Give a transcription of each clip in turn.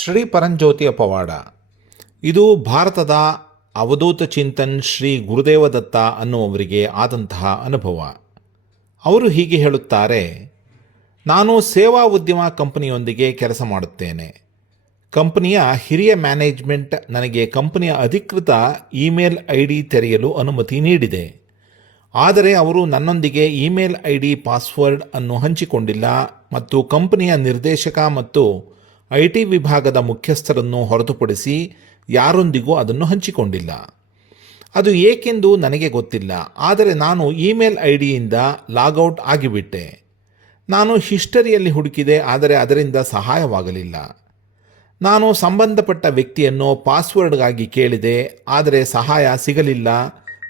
ಶ್ರೀ ಪರಂಜ್ಯೋತಿಯ ಪವಾಡ ಇದು ಭಾರತದ ಅವಧೂತ ಚಿಂತನ್ ಶ್ರೀ ಗುರುದೇವ ದತ್ತ ಅನ್ನುವವರಿಗೆ ಆದಂತಹ ಅನುಭವ. ಅವರು ಹೀಗೆ ಹೇಳುತ್ತಾರೆ, ನಾನು ಸೇವಾ ಉದ್ಯಮ ಕಂಪನಿಯೊಂದಿಗೆ ಕೆಲಸ ಮಾಡುತ್ತೇನೆ. ಕಂಪನಿಯ ಹಿರಿಯ ಮ್ಯಾನೇಜ್ಮೆಂಟ್ ನನಗೆ ಕಂಪನಿಯ ಅಧಿಕೃತ ಇಮೇಲ್ ಐ ಡಿ ತೆರೆಯಲು ಅನುಮತಿ ನೀಡಿದೆ. ಆದರೆ ಅವರು ನನ್ನೊಂದಿಗೆ ಇಮೇಲ್ ಐ ಡಿ ಪಾಸ್ವರ್ಡ್ ಅನ್ನು ಹಂಚಿಕೊಂಡಿಲ್ಲ ಮತ್ತು ಕಂಪನಿಯ ನಿರ್ದೇಶಕ ಮತ್ತು ಐ ಟಿ ವಿಭಾಗದ ಮುಖ್ಯಸ್ಥರನ್ನು ಹೊರತುಪಡಿಸಿ ಯಾರೊಂದಿಗೂ ಅದನ್ನು ಹಂಚಿಕೊಂಡಿಲ್ಲ. ಅದು ಏಕೆಂದು ನನಗೆ ಗೊತ್ತಿಲ್ಲ. ಆದರೆ ನಾನು ಇಮೇಲ್ ಐ ಡಿಯಿಂದ ಲಾಗೌಟ್ ಆಗಿಬಿಟ್ಟೆ. ನಾನು ಹಿಸ್ಟರಿಯಲ್ಲಿ ಹುಡುಕಿದೆ, ಆದರೆ ಅದರಿಂದ ಸಹಾಯವಾಗಲಿಲ್ಲ. ನಾನು ಸಂಬಂಧಪಟ್ಟ ವ್ಯಕ್ತಿಯನ್ನು ಪಾಸ್ವರ್ಡ್ಗಾಗಿ ಕೇಳಿದೆ, ಆದರೆ ಸಹಾಯ ಸಿಗಲಿಲ್ಲ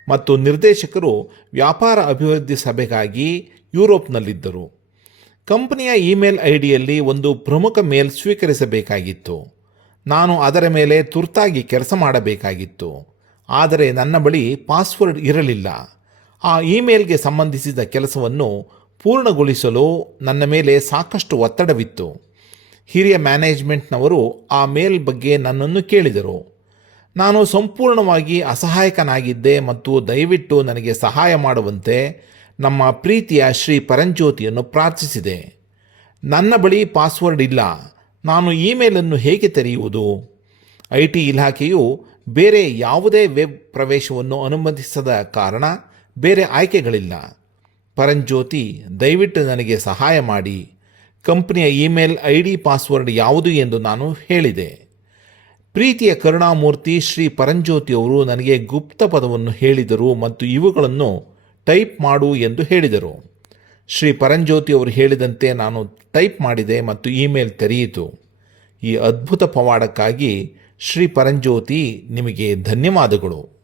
ಮತ್ತು ನಿರ್ದೇಶಕರು ವ್ಯಾಪಾರ ಅಭಿವೃದ್ಧಿ ಸಭೆಗಾಗಿ ಯುರೋಪ್ನಲ್ಲಿದ್ದರು. ಕಂಪನಿಯ ಇಮೇಲ್ ಐಡಿಯಲ್ಲಿ ಡಿಯಲ್ಲಿ ಒಂದು ಪ್ರಮುಖ ಮೇಲ್ ಸ್ವೀಕರಿಸಬೇಕಾಗಿತ್ತು. ನಾನು ಅದರ ಮೇಲೆ ತುರ್ತಾಗಿ ಕೆಲಸ ಮಾಡಬೇಕಾಗಿತ್ತು. ಆದರೆ ನನ್ನ ಬಳಿ ಪಾಸ್ವರ್ಡ್ ಇರಲಿಲ್ಲ. ಆ ಇಮೇಲ್ಗೆ ಸಂಬಂಧಿಸಿದ ಕೆಲಸವನ್ನು ಪೂರ್ಣಗೊಳಿಸಲು ನನ್ನ ಮೇಲೆ ಸಾಕಷ್ಟು ಒತ್ತಡವಿತ್ತು. ಹಿರಿಯ ಮ್ಯಾನೇಜ್ಮೆಂಟ್ನವರು ಆ ಮೇಲ್ ಬಗ್ಗೆ ನನ್ನನ್ನು ಕೇಳಿದರು. ನಾನು ಸಂಪೂರ್ಣವಾಗಿ ಅಸಹಾಯಕನಾಗಿದ್ದೆ ಮತ್ತು ದಯವಿಟ್ಟು ನನಗೆ ಸಹಾಯ ಮಾಡುವಂತೆ ನಮ್ಮ ಪ್ರೀತಿಯ ಶ್ರೀ ಪರಂಜ್ಯೋತಿಯನ್ನು ಪ್ರಾರ್ಥಿಸಿದೆ. ನನ್ನ ಬಳಿ ಪಾಸ್ವರ್ಡ್ ಇಲ್ಲ. ನಾನು ಇಮೇಲನ್ನು ಹೇಗೆ ತೆರೆಯುವುದು? ಐ ಟಿ ಇಲಾಖೆಯು ಬೇರೆ ಯಾವುದೇ ವೆಬ್ ಪ್ರವೇಶವನ್ನು ಅನುಮತಿಸದ ಕಾರಣ ಬೇರೆ ಆಯ್ಕೆಗಳಿಲ್ಲ. ಪರಂಜ್ಯೋತಿ, ದಯವಿಟ್ಟು ನನಗೆ ಸಹಾಯ ಮಾಡಿ. ಕಂಪನಿಯ ಇಮೇಲ್ ಐ ಡಿ ಪಾಸ್ವರ್ಡ್ ಯಾವುದು ಎಂದು ನಾನು ಹೇಳಿದೆ. ಪ್ರೀತಿಯ ಕರುಣಾಮೂರ್ತಿ ಶ್ರೀ ಪರಂಜ್ಯೋತಿಯವರು ನನಗೆ ಗುಪ್ತ ಪದವನ್ನು ಹೇಳಿದರು ಮತ್ತು ಇವುಗಳನ್ನು ಟೈಪ್ ಮಾಡು ಎಂದು ಹೇಳಿದರು. ಶ್ರೀ ಪರಂಜ್ಯೋತಿ ಅವರು ಹೇಳಿದಂತೆ ನಾನು ಟೈಪ್ ಮಾಡಿದೆ ಮತ್ತು ಇಮೇಲ್ ತೆರೆಯಿತು. ಈ ಅದ್ಭುತ ಪವಾಡಕ್ಕಾಗಿ ಶ್ರೀ ಪರಂಜ್ಯೋತಿ ನಿಮಗೆ ಧನ್ಯವಾದಗಳು.